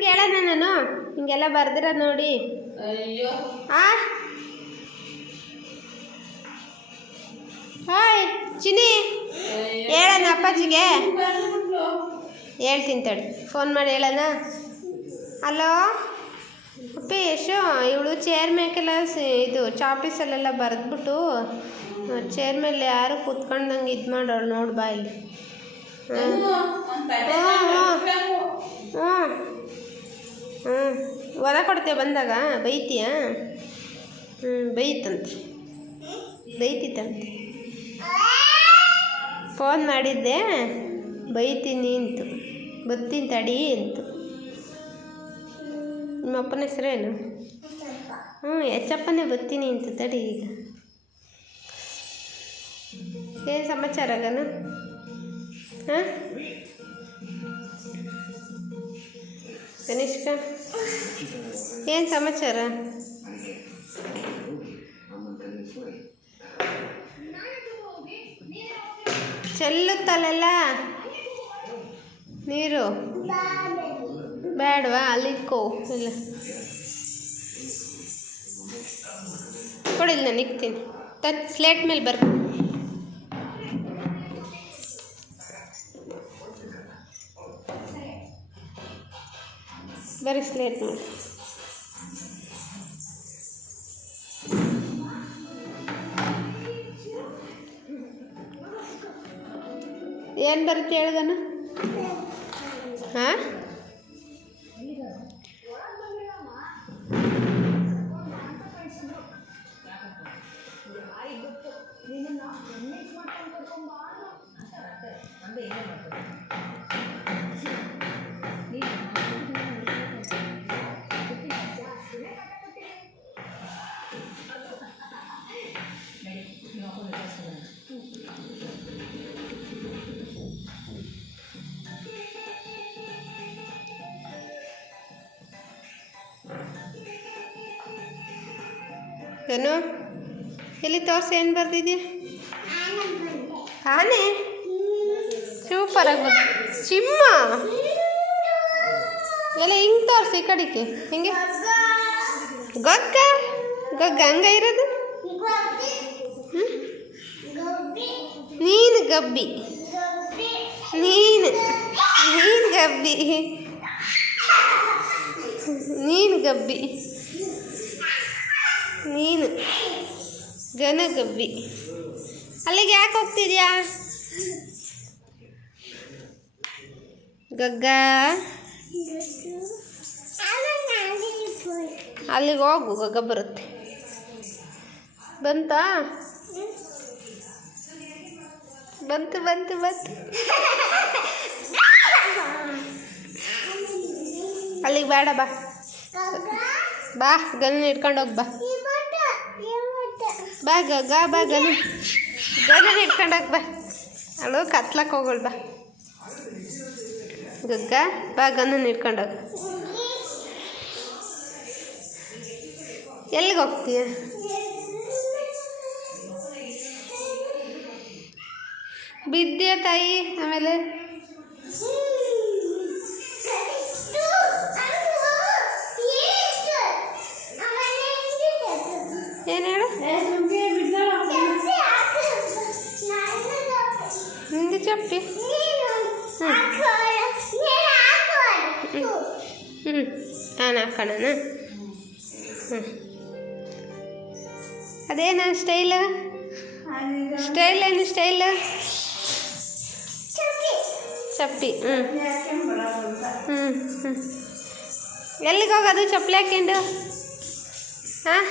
ಅಪ್ಪಚ್ಚಿಗೆ ಹೇಳೋಣ ನಾನು ಹಿಂಗೆಲ್ಲ ಬರ್ದಿರೋದು ನೋಡಿ. ಅಯ್ಯೋ ಹಾಯ್ ಚಿನಿ, ಹೇಳೋಣ ಅಪ್ಪಾಜಿಗೆ. ಹೇಳ್ತೀನಿ ತಡಿ, ಫೋನ್ ಮಾಡಿ ಹೇಳೋಣ. ಹಲೋ ಅಪ್ಪಿ, ಯಶು ಇವಳು ಚೇರ್ ಮೇಲೆಲ್ಲ ಇದು ಚಾಪೀಸಲ್ಲೆಲ್ಲ ಬರೆದ್ಬಿಟ್ಟು ಚೇರ್ ಮೇಲೆ ಯಾರು ಕೂತ್ಕೊಂಡಂಗೆ ಇದು ಮಾಡೋಳು ನೋಡಿ ಬಾ ಇಲ್ಲಿ. ಒದ ಕೊಡ್ತೇವೆ ಬಂದಾಗ ಬೈತೀಯ? ಬೈತಿತ್ತಂತೆ. ಫೋನ್ ಮಾಡಿದ್ದೆ, ಬೈತೀನಿ ಅಂತು, ಬರ್ತೀನಿ ತಡಿ ಅಂತು. ನಿಮ್ಮ ಅಪ್ಪನ ಹೆಸರೇನು? ಹೆಚ್ಚಪ್ಪನೇ ಬರ್ತೀನಿ ಅಂತ ತಡಿ. ಈಗ ಏನು ಸಮಾಚಾರ ಆಗನ? ಹಾಂ ಕನಿಷ್ಕ, ಏನು ಸಮಾಚಾರ? ಚೆಲ್ಲುತ್ತಲ್ಲ ನೀರು, ಬೇಡವಾ? ಅಲ್ಲಿಕ್ಕೋ, ಇಲ್ಲ ಕೊಡಿಲ್ಲ, ನಾನು ಇಕ್ತೀನಿ. ಸ್ಲೇಟ್ ಮೇಲೆ ಬರ್ತೀನಿ. ಬರೀ ಸ್ಲೇಟ್ ಮೇಲೆ. ಏನು ಬರುತ್ತೆ ಹೇಳ್ದನ? ಹಾಂ ಏನು ಎಲ್ಲಿ ತೋರಿಸಿ, ಏನು ಬರ್ದಿದ್ಯಾ? ಆನೆ ಸೂಪರಾಗಿ ಬಂದು ಚಿಮ್ಮ ಎಲ್ಲ ಹಿಂಗೆ ತೋರಿಸಿ, ಈ ಕಡೆಗೆ ಹಿಂಗೆ ಗೊಗ್ಗ ಗೊಗ್ಗ ಹಂಗ ಇರೋದು. ನೀನು ಗಬ್ಬಿ, ನೀನು ಗಬ್ಬಿ, ನೀನು ಗಬ್ಬಿ, ನೀನು ಗನಗಬ್ಬಿ. ಅಲ್ಲಿಗೆ ಯಾಕೆ ಹೋಗ್ತಿದ್ಯಾ ಗಗ್ಗ? ಅಲ್ಲಿಗೆ ಹೋಗು, ಗಗ್ಗ ಬರುತ್ತೆ. ಬಂತಾ? ಬಂತು ಬಂತು ಬಂತು. ಅಲ್ಲಿಗೆ ಬೇಡ, ಬಾ ಬಾ, ಗನ್ನ ಇಟ್ಕೊಂಡು ಹೋಗಿ ಬಾ. ಬಾ ಗಗ್ಗ, ಬಾ ಗನ್ನ ಇಟ್ಕೊಂಡು ಹೋಗಿ ಬಾ. ಅಳು ಕತ್ಲಕ್ಕೆ ಹೋಗೋಳು, ಬಾ ಗಗ್ಗ, ಬಾ ಗನ್ನ ಇಟ್ಕೊಂಡು ಹೋಗಿ. ಎಲ್ಲಿಗೆ ಹೋಗ್ತೀಯ? ಬಿದ್ದಿಯ ತಾಯಿ? ಆಮೇಲೆ ಏನು ಹೇಳು? ನಿಂದು ಚಪ್ಪಿ? ನಾನು ಹಾಕೋಣ. ಅದೇನ ಸ್ಟೈಲ್? ಏನು ಸ್ಟೈಲ್? ಚಪ್ಪಿ. ಎಲ್ಲಿಗೆ ಹೋಗೋದು ಚಪ್ಪಲಿ ಹಾಕ್ಕೊಂಡು? ಹಾಂ